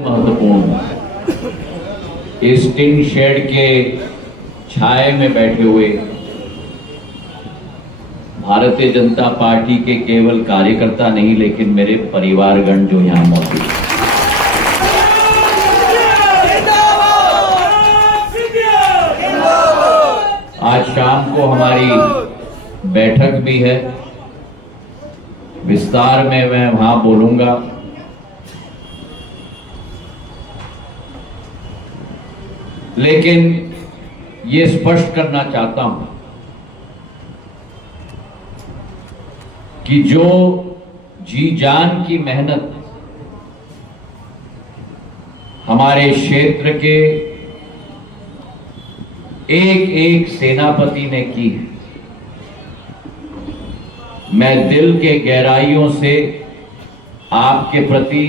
महत्वपूर्ण इस tin shed के छाए में बैठे हुए भारतीय जनता पार्टी के केवल कार्यकर्ता नहीं लेकिन मेरे परिवारगण जो यहां मौजूद हैं। आज शाम को हमारी बैठक भी है, विस्तार में मैं वहां बोलूंगा। लेकिन ये स्पष्ट करना चाहता हूं कि जो जी जान की मेहनत हमारे क्षेत्र के एक एक सेनापति ने की है, मैं दिल के गहराइयों से आपके प्रति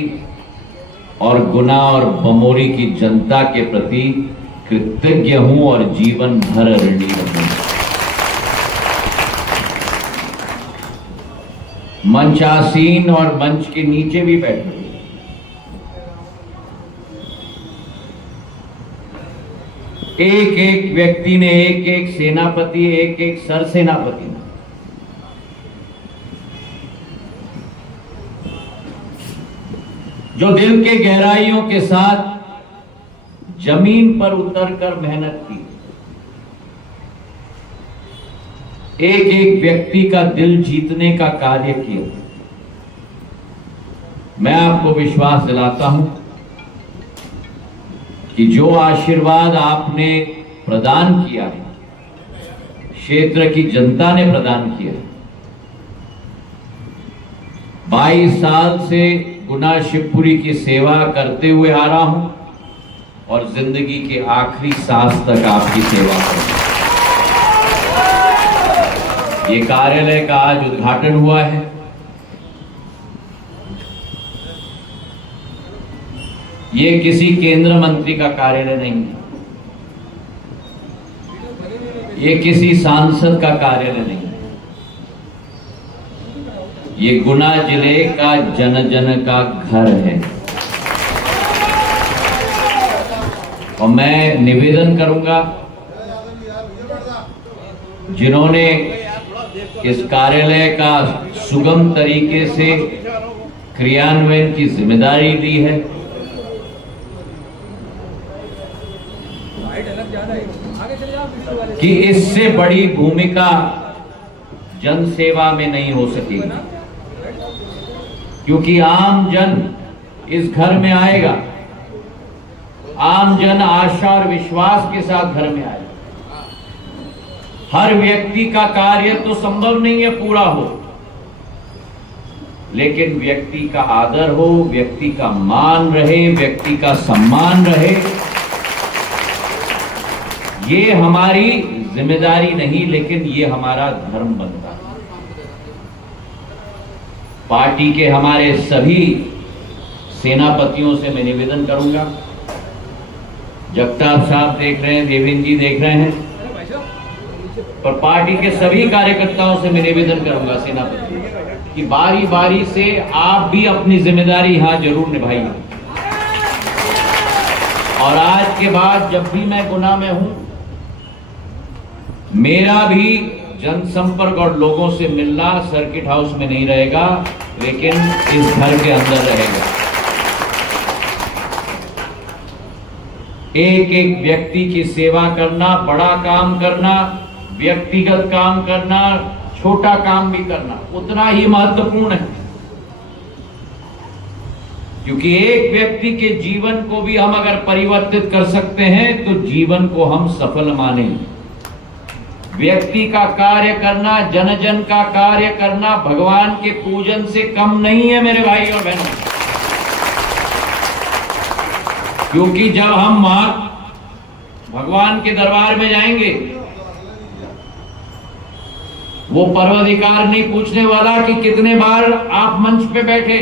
और गुना और बमोरी की जनता के प्रति कृतज्ञ हूं और जीवन भर ऋणी रहूंगा। मंचासीन और मंच के नीचे भी बैठे हुए एक एक व्यक्ति ने, एक एक सेनापति, एक एक सरसेनापति ने जो दिल के गहराइयों के साथ जमीन पर उतरकर मेहनत की, एक एक व्यक्ति का दिल जीतने का कार्य किया। मैं आपको विश्वास दिलाता हूं कि जो आशीर्वाद आपने प्रदान किया है, क्षेत्र की जनता ने प्रदान किया है। 22 साल से गुना शिवपुरी की सेवा करते हुए आ रहा हूं और जिंदगी के आखिरी सांस तक आपकी सेवा करूंगा। ये कार्यालय का आज उद्घाटन हुआ है। ये किसी केंद्र मंत्री का कार्यालय नहीं है, ये किसी सांसद का कार्यालय नहीं है, ये गुना जिले का जन जन का घर है। और मैं निवेदन करूंगा जिन्होंने इस कार्यालय का सुगम तरीके से क्रियान्वयन की जिम्मेदारी ली है, कि इससे बड़ी भूमिका जन सेवा में नहीं हो सकेगी, क्योंकि आम जन इस घर में आएगा, आम जन आशा और विश्वास के साथ घर में आएगा। हर व्यक्ति का कार्य तो संभव नहीं है पूरा हो, लेकिन व्यक्ति का आदर हो, व्यक्ति का मान रहे, व्यक्ति का सम्मान रहे, ये हमारी जिम्मेदारी नहीं लेकिन ये हमारा धर्म बनता है। पार्टी के हमारे सभी सेनापतियों से मैं निवेदन करूंगा, जगताप साहब देख रहे हैं, देवेंद्र जी देख रहे हैं, पर पार्टी के सभी कार्यकर्ताओं से मैं निवेदन करूंगा सेनापति कि बारी बारी से आप भी अपनी जिम्मेदारी यहां जरूर निभाइए। और आज के बाद जब भी मैं गुना में हूं, मेरा भी जनसंपर्क और लोगों से मिलना सर्किट हाउस में नहीं रहेगा, लेकिन इस घर के अंदर रहेगा। एक एक व्यक्ति की सेवा करना, बड़ा काम करना, व्यक्तिगत काम करना, छोटा काम भी करना उतना ही महत्वपूर्ण है, क्योंकि एक व्यक्ति के जीवन को भी हम अगर परिवर्तित कर सकते हैं तो जीवन को हम सफल मानेंगे। व्यक्ति का कार्य करना, जन जन का कार्य करना भगवान के पूजन से कम नहीं है मेरे भाई और बहनों, क्योंकि जब हम वहां भगवान के दरबार में जाएंगे, वो पर्वाधिकार नहीं पूछने वाला कि कितने बार आप मंच पे बैठे,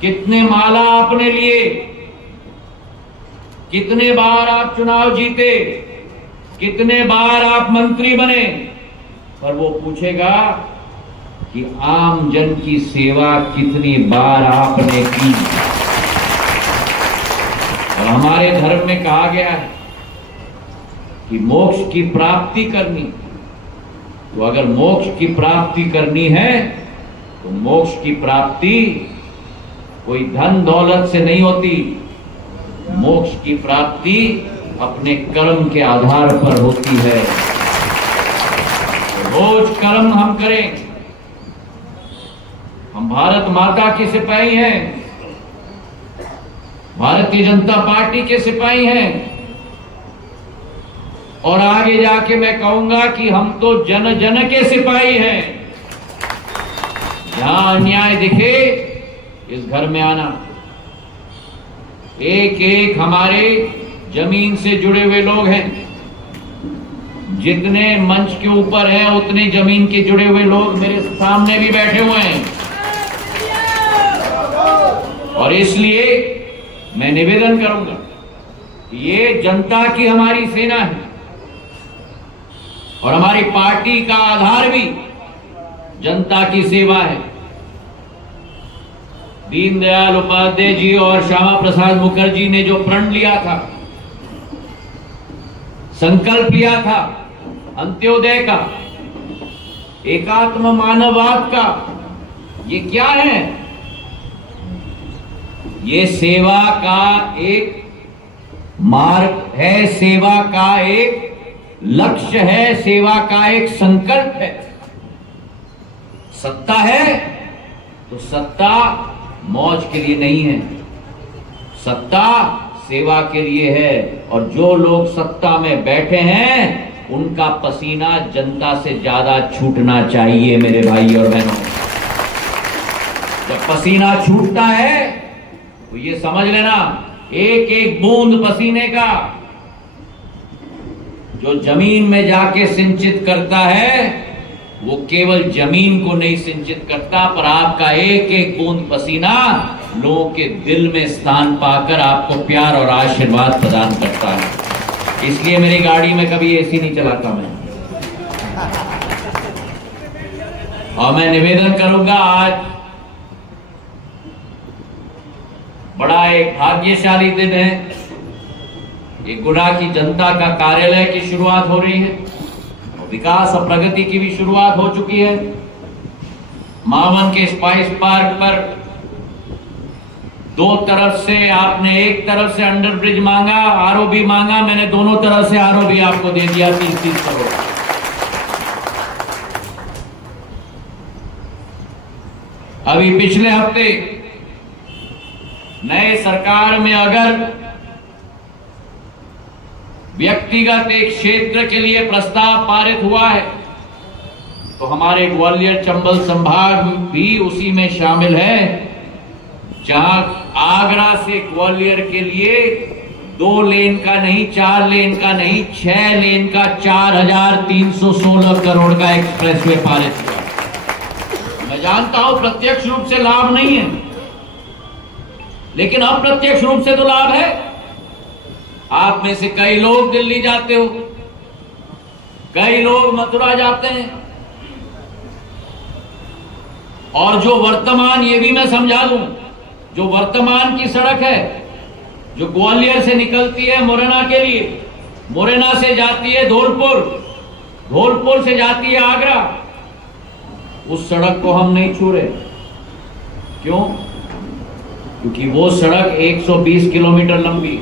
कितने माला आपने लिए, कितने बार आप चुनाव जीते, कितने बार आप मंत्री बने, पर वो पूछेगा कि आम जन की सेवा कितनी बार आपने की। और हमारे धर्म में कहा गया है कि मोक्ष की प्राप्ति करनी, तो अगर मोक्ष की प्राप्ति करनी है तो मोक्ष की प्राप्ति कोई धन दौलत से नहीं होती। मोक्ष की प्राप्ति अपने कर्म के आधार पर होती है। रोज कर्म हम करें। हम भारत माता के सिपाही हैं, भारतीय जनता पार्टी के सिपाही हैं, और आगे जाके मैं कहूंगा कि हम तो जन जन के सिपाही हैं। जहां अन्याय दिखे इस घर में आना। एक एक हमारे जमीन से जुड़े हुए लोग हैं। जितने मंच के ऊपर हैं उतने जमीन के जुड़े हुए लोग मेरे सामने भी बैठे हुए हैं। और इसलिए मैं निवेदन करूंगा कि ये जनता की हमारी सेना है और हमारी पार्टी का आधार भी जनता की सेवा है। दीनदयाल उपाध्याय जी और श्यामा प्रसाद मुखर्जी ने जो प्रण लिया था, संकल्प लिया था अंत्योदय का, एकात्म मानववाद का, ये क्या है? ये सेवा का एक मार्ग है, सेवा का एक लक्ष्य है, सेवा का एक संकल्प है। सत्ता है तो सत्ता मौज के लिए नहीं है, सत्ता सेवा के लिए है। और जो लोग सत्ता में बैठे हैं उनका पसीना जनता से ज्यादा छूटना चाहिए मेरे भाई और बहनों। जब पसीना छूटता है तो ये समझ लेना, एक एक बूंद पसीने का जो जमीन में जाके सिंचित करता है वो केवल जमीन को नहीं सिंचित करता, पर आपका एक एक बूंद पसीना लोगों के दिल में स्थान पाकर आपको प्यार और आशीर्वाद प्रदान करता है। इसलिए मेरी गाड़ी में कभी एसी नहीं चलाता मैं। और मैं निवेदन करूंगा, आज बड़ा एक भाग्यशाली दिन है। एक गुना की जनता का कार्यालय की शुरुआत हो रही है और विकास और प्रगति की भी शुरुआत हो चुकी है। मावन के स्पाइस पार्क पर दो तरफ से आपने, एक तरफ से अंडर ब्रिज मांगा, आरओबी मांगा, मैंने दोनों तरफ से आरओबी आपको दे दिया 30-30 करोड़। अभी पिछले हफ्ते नए सरकार में अगर व्यक्तिगत एक क्षेत्र के लिए प्रस्ताव पारित हुआ है तो हमारे ग्वालियर चंबल संभाग भी उसी में शामिल है, जहां आगरा से ग्वालियर के लिए 2 लेन का नहीं, 4 लेन का नहीं, 6 लेन का 4,316 करोड़ का एक्सप्रेसवे पारित हुआ। मैं जानता हूं प्रत्यक्ष रूप से लाभ नहीं है, लेकिन अप्रत्यक्ष रूप से तो लाभ है। आप में से कई लोग दिल्ली जाते हो, कई लोग मथुरा जाते हैं, और जो वर्तमान, ये भी मैं समझा दूं, जो वर्तमान की सड़क है जो ग्वालियर से निकलती है मुरैना के लिए, मुरैना से जाती है धौलपुर, धौलपुर से जाती है आगरा, उस सड़क को हम नहीं छू रहे। क्यों? क्योंकि वो सड़क 120 किलोमीटर लंबी,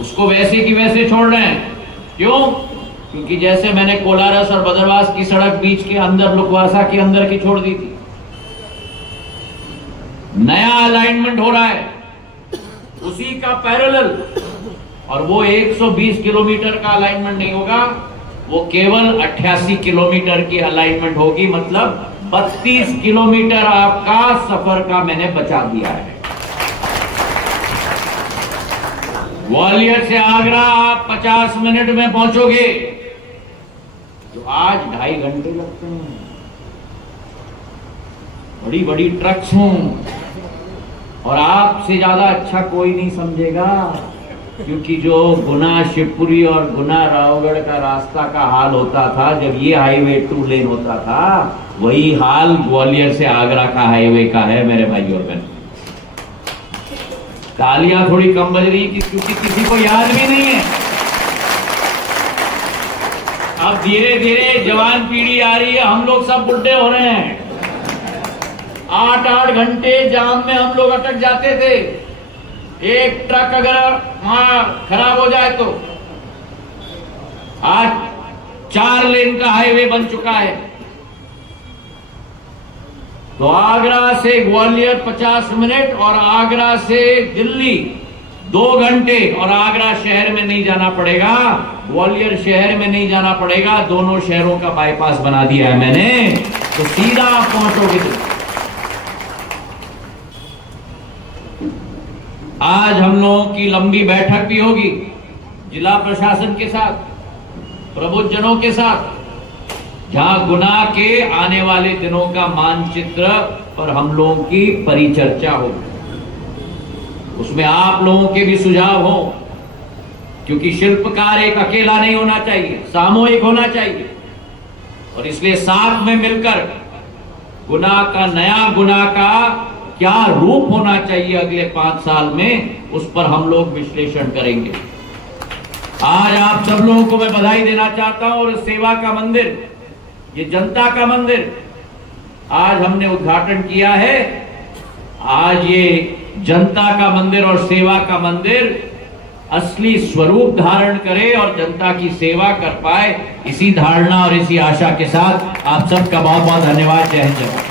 उसको वैसे की वैसे छोड़ रहे हैं। क्यों? क्योंकि जैसे मैंने कोलारस और बदरवास की सड़क बीच के अंदर, लुकवासा के अंदर की छोड़ दी थी, नया अलाइनमेंट हो रहा है उसी का पैरेलल, और वो 120 किलोमीटर का अलाइनमेंट नहीं होगा, वो केवल 88 किलोमीटर की अलाइनमेंट होगी। मतलब 32 किलोमीटर आपका सफर का मैंने बचा दिया है। ग्वालियर से आगरा आप 50 मिनट में पहुंचोगे, जो आज 2.5 घंटे लगते हैं। बड़ी बड़ी ट्रक्स हैं, और आपसे ज्यादा अच्छा कोई नहीं समझेगा, क्योंकि जो गुना शिवपुरी और गुना रावगढ़ का रास्ता का हाल होता था जब ये हाईवे 2 लेन होता था, वही हाल ग्वालियर से आगरा का हाईवे का है मेरे भाई और बहन। तालियां थोड़ी कम बज रही क्योंकि किसी को याद भी नहीं है। अब धीरे धीरे जवान पीढ़ी आ रही है, हम लोग सब बुढ़े हो रहे हैं। 8-8 घंटे जाम में हम लोग अटक जाते थे। एक ट्रक अगर वहां खराब हो जाए तो आज 4 लेन का हाईवे बन चुका है। तो आगरा से ग्वालियर 50 मिनट और आगरा से दिल्ली 2 घंटे, और आगरा शहर में नहीं जाना पड़ेगा, ग्वालियर शहर में नहीं जाना पड़ेगा, दोनों शहरों का बाईपास बना दिया है मैंने, तो सीधा आप पहुंचोगे। आज हम लोगों की लंबी बैठक भी होगी जिला प्रशासन के साथ, प्रबुद्धजनों के साथ, जहां गुना के आने वाले दिनों का मानचित्र पर हम लोगों की परिचर्चा होगी। उसमें आप लोगों के भी सुझाव हो, क्योंकि शिल्पकार एक अकेला नहीं होना चाहिए, सामूहिक होना चाहिए। और इसलिए साथ में मिलकर गुना का, नया गुना का क्या रूप होना चाहिए अगले 5 साल में, उस पर हम लोग विश्लेषण करेंगे। आज आप सब लोगों को मैं बधाई देना चाहता हूं। और सेवा का मंदिर, ये जनता का मंदिर आज हमने उद्घाटन किया है। आज ये जनता का मंदिर और सेवा का मंदिर असली स्वरूप धारण करे और जनता की सेवा कर पाए, इसी धारणा और इसी आशा के साथ आप सबका बहुत बहुत धन्यवाद। जय हिंद।